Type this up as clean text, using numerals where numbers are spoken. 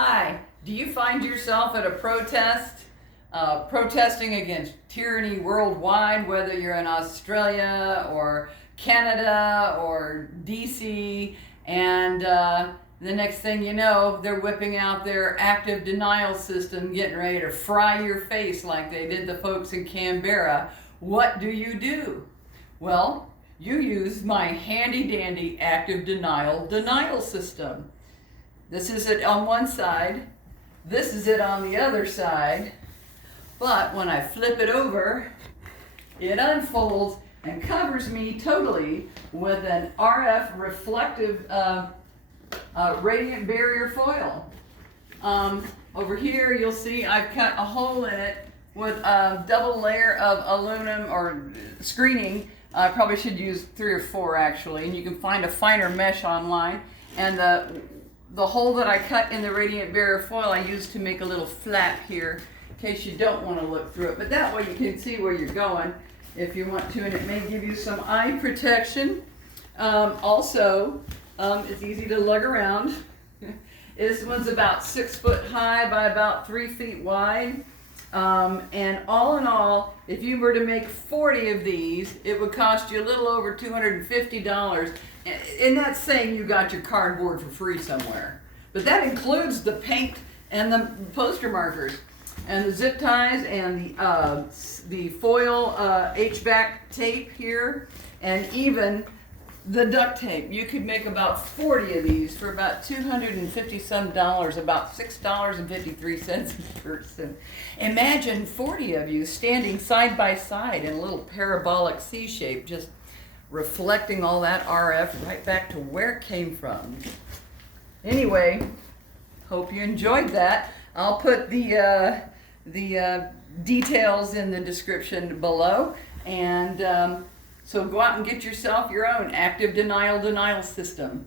Hi, do you find yourself at a protest, protesting against tyranny worldwide, whether you're in Australia or Canada or DC, and the next thing you know, they're whipping out their active denial system, getting ready to fry your face like they did the folks in Canberra? What do? Well, you use my handy dandy active denial system. This is it on one side, this is it on the other side, but when I flip it over, it unfolds and covers me totally with an RF reflective radiant barrier foil. Over here you'll see I've cut a hole in it with a double layer of aluminum or screening. I probably should use 3 or 4 actually, and you can find a finer mesh online. And the hole that I cut in the radiant barrier foil I used to make a little flap here in case you don't want to look through it, but that way you can see where you're going if you want to, and it may give you some eye protection. Also, it's easy to lug around. This one's about 6 foot high by about 3 feet wide. And all in all, if you were to make 40 of these, it would cost you a little over $250. And that's saying you got your cardboard for free somewhere. But that includes the paint and the poster markers and the zip ties and the foil HVAC tape here, and even the duct tape. You could make about 40 of these for about $250 some, about $6.53 a person. Imagine 40 of you standing side by side in a little parabolic C shape, just reflecting all that RF right back to where it came from. Anyway, hope you enjoyed that. I'll put the details in the description below, and so go out and get yourself your own active denial system.